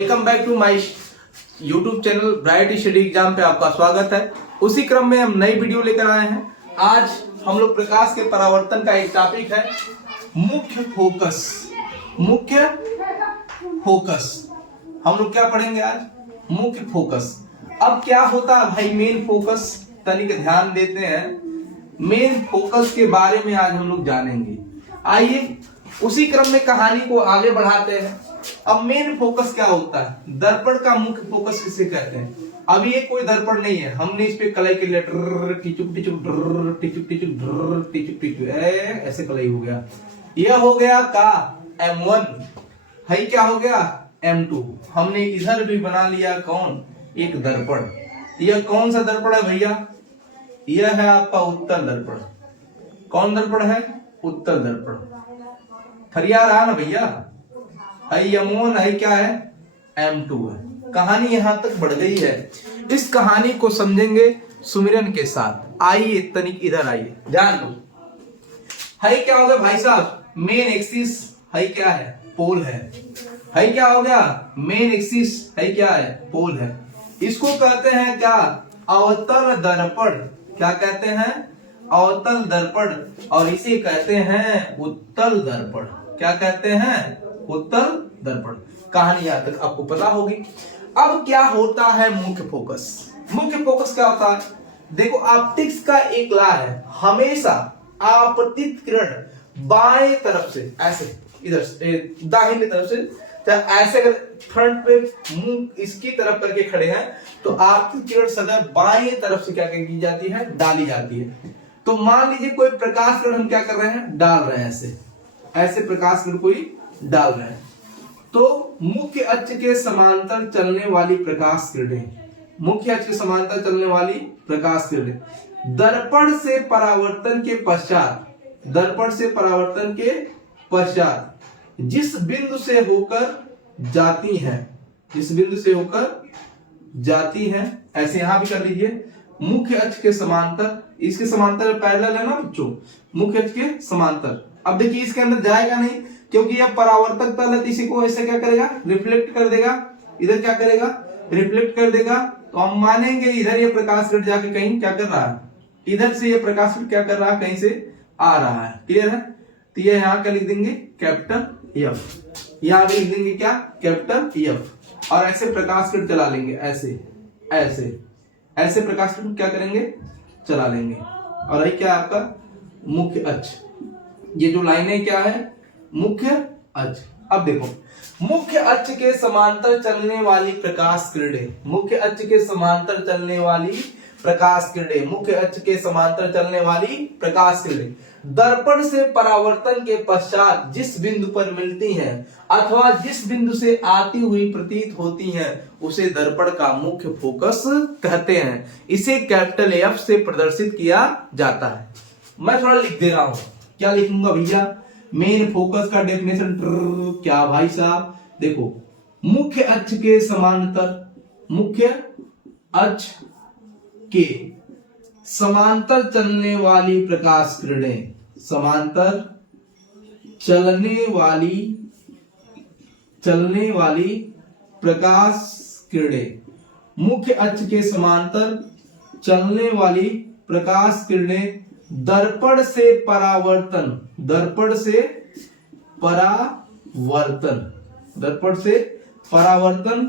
Welcome back to my YouTube channel Bright Study Exam पे आपका स्वागत है। उसी क्रम में हम नई वीडियो लेकर आए हैं। आज हम लोग प्रकाश के परावर्तन का एक टॉपिक है मुख्य फोकस। मुख्य फोकस हम लोग क्या पढ़ेंगे आज? मुख्य फोकस। अब क्या होता है भाई मेन फोकस? तनिक ध्यान देते हैं। मेन फोकस के बारे में आज हम लोग जानेंगे। आइए उसी क्रम में कहानी को आगे बढ़ाते हैं। अब मेन फोकस क्या होता है? दर्पण का मुख्य फोकस किसे कहते हैं? अब ये कोई दर्पण नहीं है, हमने इस पे कलई के लेटर टिचुक टिचुक टिचुक टिचुक टिचुक टिचुक ऐसे कलई हो गया। यह हो गया का M1 है। क्या हो गया? M2। हमने इधर भी बना लिया कौन? एक दर्पण। यह कौन सा दर्पण है भैया? यह है आपका उत्तल दर्पण। कौन दर्पण है? उत्तल दर्पण। फरिया रहा ना भैया? M1 है, क्या है? M2 है। कहानी यहां तक बढ़ गई है। इस कहानी को समझेंगे सुमिरन के साथ। आइए तनिक इधर आइए, ध्यान दो। है क्या हो गया भाई साहब? मेन एक्सिस है, क्या है? पोल है। क्या हो गया? मेन एक्सिस है, क्या है? पोल है। इसको कहते हैं क्या? अवतल दर्पण। क्या कहते हैं? अवतल दर्पण। और इसे कहते हैं उत्तल दर्पण। क्या कहते हैं? उत्तल दर्पण। कहानी यहां तक आपको पता होगी। अब क्या होता है मुख्य फोकस? मुख्य फोकस क्या होता है? देखो, ऑप्टिक्स का एक लॉ है, हमेशा आपतित किरण बाएं तरफ से ऐसे, इधर से दाहिने तरफ से, ऐसे अगर फ्रंट पे मुंह इसकी तरफ करके खड़े हैं तो आपतित किरण सदैव बाएं तरफ से क्या की जाती है? डाली जाती है। तो मान लीजिए कोई प्रकाश किरण हम क्या कर रहे हैं? डाल रहे हैं। ऐसे प्रकाश किरण कोई डाल रहे हैं तो मुख्य अक्ष के समांतर चलने वाली प्रकाश किरणें, मुख्य अक्ष के समांतर चलने वाली प्रकाश किरणें दर्पण से परावर्तन के पश्चात, दर्पण से परावर्तन के पश्चात जिस बिंदु से होकर जाती हैं, जिस बिंदु से होकर जाती हैं, ऐसे यहां भी कर लीजिए, मुख्य अक्ष के समांतर, इसके समांतर पैरेलल है ना बच्चों, मुख्य अक्ष के समांतर। अब देखिए इसके अंदर जाएगा नहीं क्योंकि यह परावर्तक तल है, इसी को ऐसे क्या करेगा? रिफ्लेक्ट कर देगा। इधर क्या करेगा? रिफ्लेक्ट कर देगा। तो हम मानेंगे इधर ये प्रकाश किरण जाके कहीं क्या कर रहा है? इधर से ये प्रकाश किरण क्या कर रहा है? कहीं से आ रहा है। क्लियर है? तो ये यहाँ क्या लिख देंगे? Capital F। यहाँ भी लिख देंगे क्या? Capital F। और ऐसे प्रकाश किरण चला लेंगे, ऐसे ऐसे ऐसे प्रकाश किरण क्या करेंगे? चला लेंगे। और ये क्या आपका? मुख्य अक्ष। ये जो लाइनें क्या है? मुख्य अक्ष। अब देखो, मुख्य अक्ष के समांतर चलने वाली प्रकाश किरणें, मुख्य अक्ष के समांतर चलने वाली प्रकाश किरणें, मुख्य अक्ष के समांतर चलने वाली प्रकाश किरणें दर्पण से परावर्तन के पश्चात जिस बिंदु पर मिलती हैं अथवा जिस बिंदु से आती हुई प्रतीत होती हैं उसे दर्पण का मुख्य फोकस कहते हैं। इसे कैपिटल F से प्रदर्शित किया जाता है। मैं थोड़ा लिख दे रहा हूं। क्या लिखूंगा भैया? मेन फोकस का डेफिनेशन क्या भाई साहब? देखो, मुख्य अक्ष के समांतर, मुख्य अक्ष के समांतर चलने वाली प्रकाश किरणें, समांतर चलने वाली प्रकाश किरणें, मुख्य अक्ष के समांतर चलने वाली प्रकाश किरणें दर्पण से परावर्तन, दर्पण से परावर्तन, दर्पण से परावर्तन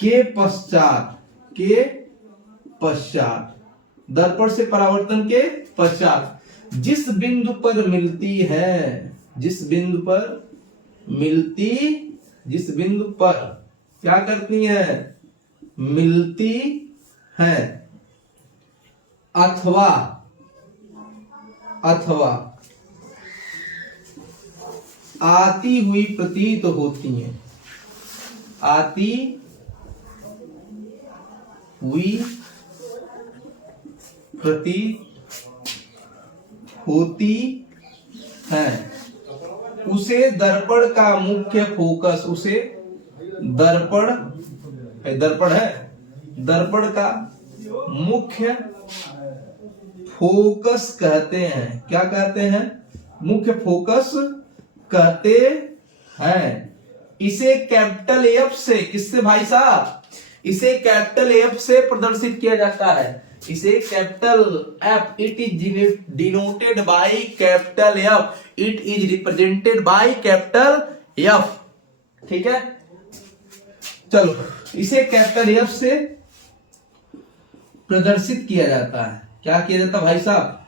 के पश्चात, के पश्चात, दर्पण से परावर्तन के पश्चात जिस बिंदु पर मिलती है, जिस बिंदु पर मिलती, जिस बिंदु पर क्या करती है? मिलती है अथवा आती हुई प्रतीत होती हैं, आती हुई प्रतीत होती है उसे दर्पण का मुख्य फोकस, उसे दर्पण है, दर्पण का मुख्य फोकस कहते हैं। क्या कहते हैं? मुख्य फोकस कहते हैं। इसे कैपिटल एफ से, किससे भाई साहब, इसे कैपिटल एफ से प्रदर्शित किया जाता है। इसे capital F, it is denoted by capital F, it is represented by capital F. ठीक है, चलो इसे कैपिटल एफ से प्रदर्शित किया जाता है। क्या किया जाता है भाई साहब,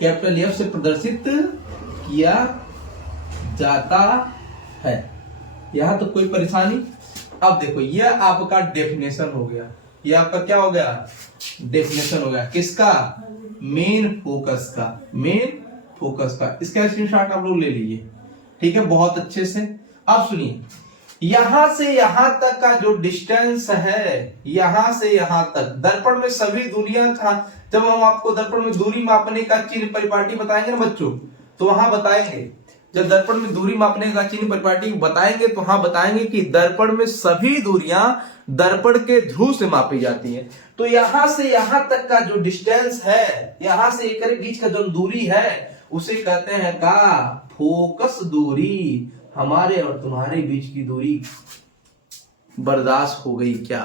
कैपिटल एफ से प्रदर्शित किया जाता है। यहां तो कोई परेशानी। अब देखो यह आपका डेफिनेशन हो गया, यह आपका क्या हो गया, डेफिनेशन हो गया। किसका, मेन फोकस का, मेन फोकस का। इसका स्क्रीनशॉट आप लोग ले लीजिए। ठीक है, बहुत अच्छे से। अब सुनिए, यहां से यहां तक का जो डिस्टेंस है, यहां से यहां तक दर्पण में सभी दूरियां था। जब हम आपको दर्पण में दूरी मापने का चिन्ह परिपाटी बताएंगे ना बच्चों, तो वहां बताएंगे, जब दर्पण में दूरी मापने का चिन्ह परिपाटी बताएंगे तो वहां बताएंगे कि दर्पण में सभी दूरियां दर्पण के ध्रुव से मापी जाती हैं। तो यहां से यहां तक का जो डिस्टेंस है, यहां से एक बीच का जो दूरी है, उसे कहते हैं का फोकस दूरी। हमारे और तुम्हारे बीच की दूरी बर्दाश्त हो गई क्या,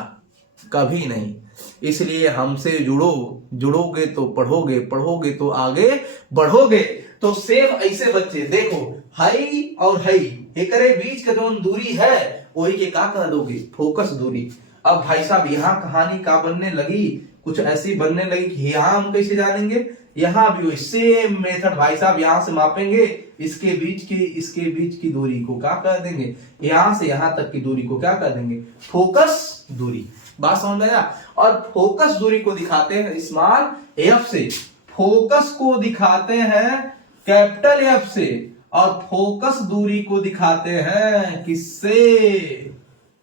कभी नहीं। इसलिए हमसे जुड़ो, जुड़ोगे तो पढ़ोगे, पढ़ोगे तो आगे बढ़ोगे। तो सेम ऐसे बच्चे देखो, हाई और हाई एक बीच का जो दूरी है वही के क्या कह दोगे, फोकस दूरी। अब भाई साहब यहाँ कहानी का बनने लगी, कुछ ऐसी बनने लगी कि यहाँ हम कैसे जानेंगे, यहाँ भी वही सेम मेथड भाई साहब, यहाँ से मापेंगे इसके बीच की दूरी को क्या कर देंगे, यहां से यहां तक की दूरी को क्या कर देंगे, फोकस दूरी। बात समझ में आया। और फोकस दूरी को दिखाते हैं स्मॉल एफ से, फोकस को दिखाते हैं कैपिटल एफ से, और फोकस दूरी को दिखाते हैं किससे,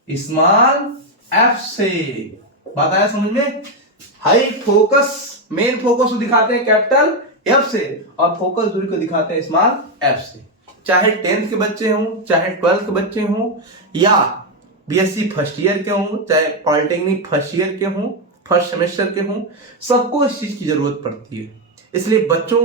स्मॉल एफ से। बात आया समझ में। हाई फोकस, मेन फोकस को दिखाते हैं कैपिटल एफ से, और फोकस दूरी को दिखाते हैं स्मॉल एफ से। चाहे 10th के बच्चे हों, चाहे 12th के बच्चे हों, या बीएससी फर्स्ट ईयर के हों, चाहे पॉलिटेक्निक फर्स्ट ईयर के हों, फर्स्ट सेमेस्टर के हों, सबको इस चीज की जरूरत पड़ती है। इसलिए बच्चों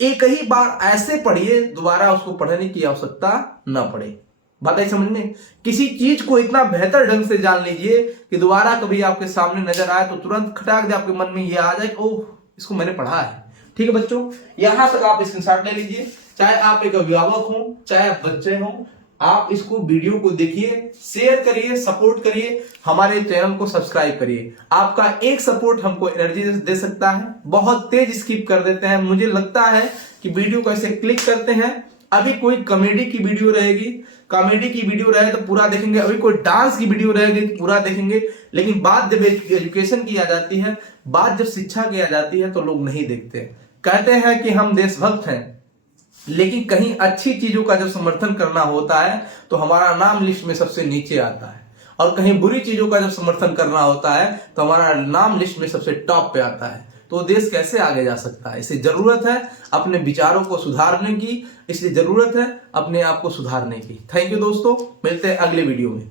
एक ही बार ऐसे पढ़िए, दोबारा उसको पढ़ने की आवश्यकता न पड़े। बात है समझ में। किसी चीज को इतना बेहतर ढंग से जान लीजिए कि दोबारा कभी आपके सामने नजर आए तो तुरंत खटाक दे आपके मन में ये आ जाए, ओह इसको मैंने पढ़ा है। ठीक है बच्चों, यहां तक आप स्क्रीनशॉट ले लीजिए। चाहे आप एक अभिभावक हो, चाहे आप बच्चे हो, आप इसको वीडियो को देखिए, शेयर करिए, सपोर्ट करिए, हमारे चैनल को सब्सक्राइब करिए। आपका एक सपोर्ट हमको एनर्जी दे सकता है। बहुत तेज स्किप कर देते हैं, मुझे लगता है कि वीडियो को ऐसे क्लिक करते हैं। अभी कोई कॉमेडी की वीडियो रहेगी, कॉमेडी की वीडियो रहे तो पूरा देखेंगे, अभी कोई डांस की वीडियो रहेगी तो पूरा देखेंगे, लेकिन बात जब एजुकेशन की आ जाती है, बात जब शिक्षा की आ जाती है तो लोग नहीं देखते। कहते हैं कि हम देशभक्त हैं, लेकिन कहीं अच्छी चीजों का जब समर्थन करना होता है तो हमारा नाम लिस्ट में सबसे नीचे आता है, और कहीं बुरी चीजों का जब समर्थन करना होता है तो हमारा नाम लिस्ट में सबसे टॉप पे आता है। तो देश कैसे आगे जा सकता है। इसलिए जरूरत है अपने विचारों को सुधारने की, इसलिए जरूरत है अपने आप को सुधारने की। थैंक यू दोस्तों, मिलते हैं अगले वीडियो में।